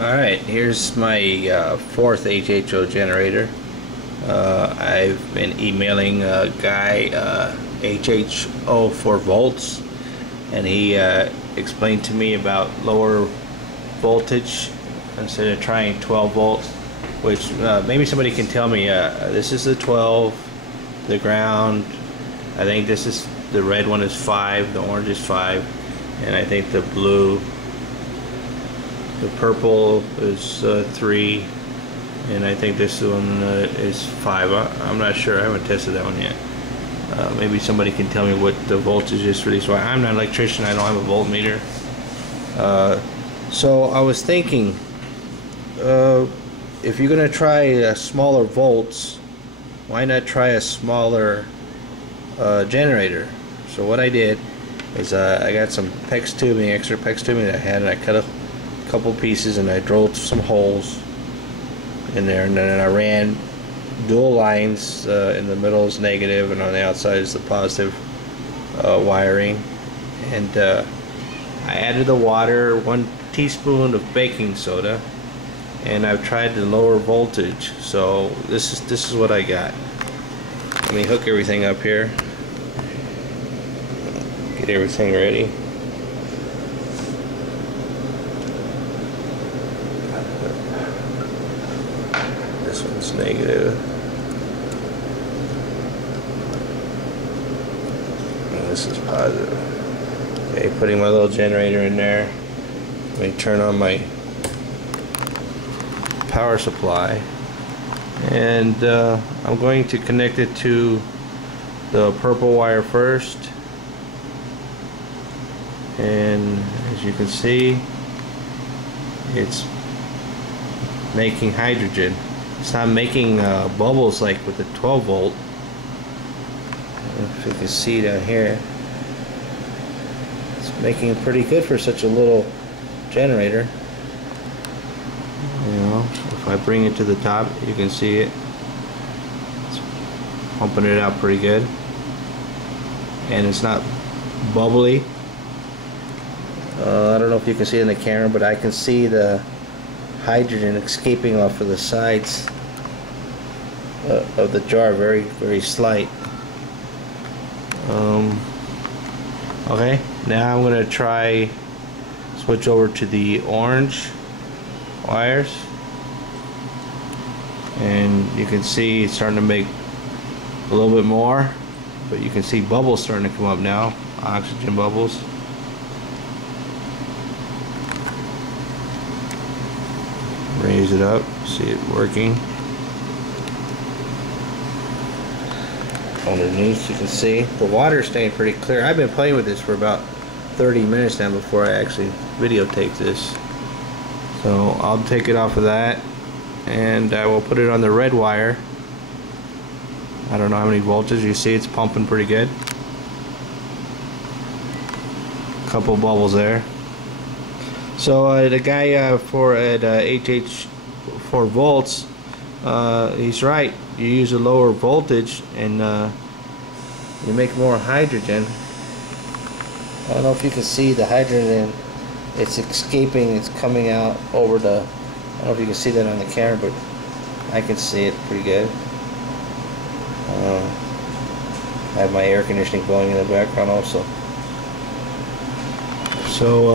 Alright, here's my fourth HHO generator. I've been emailing a guy, hhoforvolts, and he explained to me about lower voltage instead of trying 12 volts, which maybe somebody can tell me. This is the 12, the ground. I think this is the red one is 5, the orange is 5, and I think the purple is 3, and I think this one is 5. I'm not sure. I haven't tested that one yet. Maybe somebody can tell me what the voltage is for these. I'm not an electrician. I don't have a voltmeter. So I was thinking, if you're going to try smaller volts, why not try a smaller generator? So what I did is I got some PEX tubing, extra PEX tubing that I had, and I cut a couple pieces and I drilled some holes in there, and then I ran dual lines. In the middle is negative and on the outside is the positive wiring, and I added the water, 1 teaspoon of baking soda, and I've tried the lower voltage. So this is what I got. Let me hook everything up here, get everything ready. This one's negative, and this is positive. Okay, putting my little generator in there. Let me turn on my power supply, and I'm going to connect it to the purple wire first, and as you can see, it's making hydrogen. It's not making bubbles like with the 12 volt. If you can see down here, it's making pretty good for such a little generator. You know, if I bring it to the top, you can see it. It's pumping it out pretty good, and it's not bubbly. I don't know if you can see it in the camera, but I can see the hydrogen escaping off of the sides of the jar, very, very slight. Okay, now I'm going to try switch over to the orange wires, and you can see it's starting to make a little bit more, but you can see bubbles starting to come up now, oxygen bubbles. Raise it up, see it working. Underneath, you can see the water is staying pretty clear. I've been playing with this for about 30 minutes now before I actually videotape this. So I'll take it off of that, and I will put it on the red wire. I don't know how many voltage. You see it's pumping pretty good. Couple bubbles there. So the guy at hhoforvolts, he's right. You use a lower voltage and you make more hydrogen. I don't know if you can see the hydrogen. It's escaping. It's coming out over the. I don't know if you can see that on the camera, but I can see it pretty good. I have my air conditioning blowing in the background also. So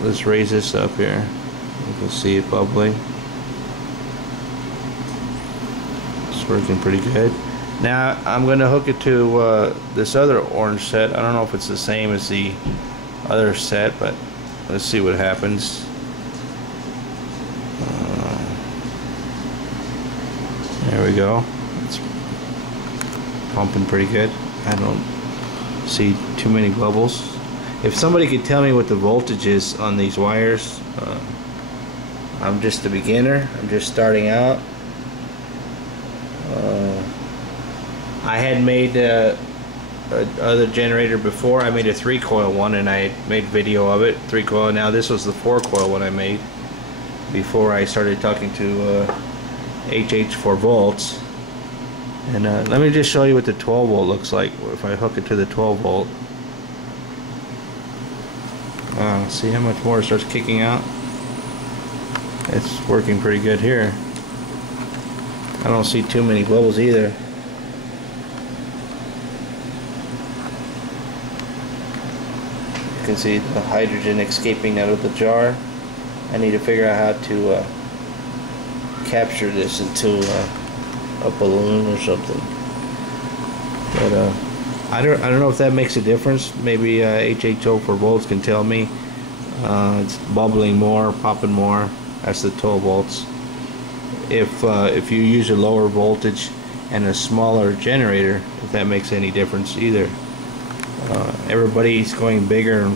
let's raise this up here. You can see it bubbling. It's working pretty good. Now I'm going to hook it to this other orange set. I don't know if it's the same as the other set, but let's see what happens. There we go. It's pumping pretty good. I don't see too many bubbles. If somebody could tell me what the voltage is on these wires, I'm just a beginner. I'm just starting out. I had made other generator before. I made a 3-coil one, and I made video of it. 3-coil. Now this was the 4-coil one I made before I started talking to hhoforvolts. And let me just show you what the 12 volt looks like if I hook it to the 12 volt. See how much more it starts kicking out? it's working pretty good here. I don't see too many bubbles either. You can see the hydrogen escaping out of the jar. I need to figure out how to capture this into a balloon or something. But I don't know if that makes a difference. Maybe hhoforvolts can tell me. It's bubbling more, popping more. That's the 12 volts. If you use a lower voltage and a smaller generator, if that makes any difference either. Everybody's going bigger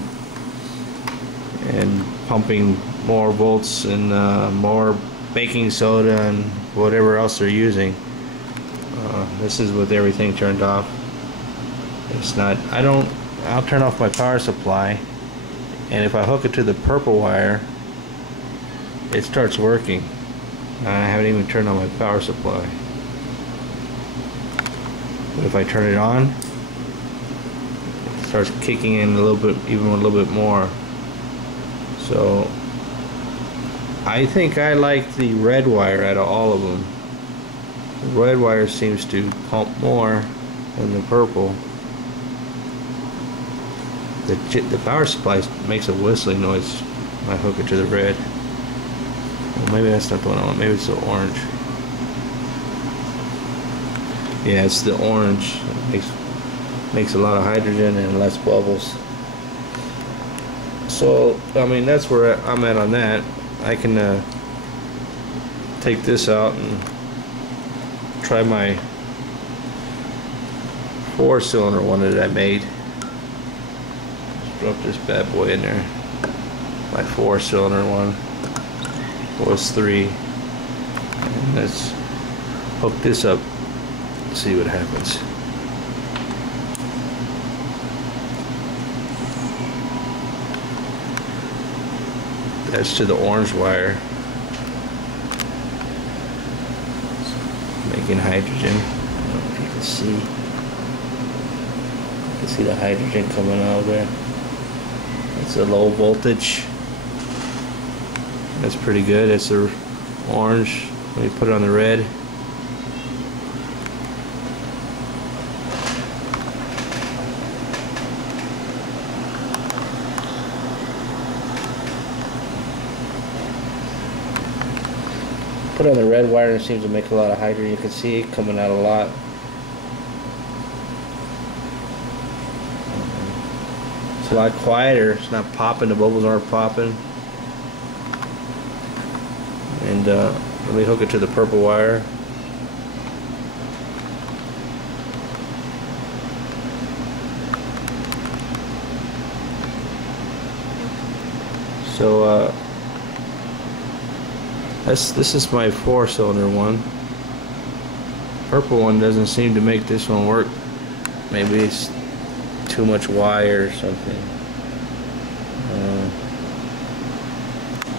and pumping more volts and more baking soda and whatever else they're using. This is with everything turned off. It's not. I'll turn off my power supply, and if I hook it to the purple wire, it starts working. I haven't even turned on my power supply. But if I turn it on, it starts kicking in a little bit, even a little bit more. So I think I like the red wire out of all of them. The red wire seems to pump more than the purple. The power supply makes a whistling noise when I hook it to the red. Well, maybe that's not the one I want. Maybe it's the orange. Yeah, it's the orange. It makes a lot of hydrogen and less bubbles. So, I mean, that's where I'm at on that. I can take this out and try my 4-cylinder one that I made. Just drop this bad boy in there. My 4-cylinder one was 3. And let's hook this up, see what happens. That's to the orange wire, making hydrogen. I don't know if you can see. You can see the hydrogen coming out of there. It's a low voltage. That's pretty good. It's the orange. Let me put it on the red. Put on the red wire and it seems to make a lot of hydrogen. You can see it coming out a lot. It's a lot quieter. It's not popping. The bubbles aren't popping. And let me hook it to the purple wire. So this is my 4-cylinder one. Purple one doesn't seem to make this one work. Maybe it's too much wire or something.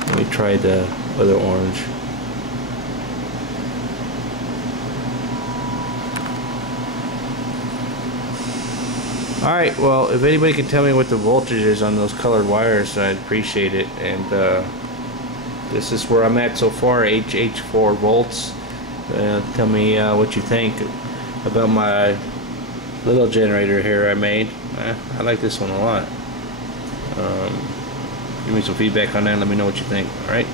Let me try the other orange. Alright, well, if anybody can tell me what the voltage is on those colored wires, I'd appreciate it. And this is where I'm at so far, hhoforvolts. Tell me what you think about my little generator here I made. I like this one a lot. Give me some feedback on that and let me know what you think. Alright?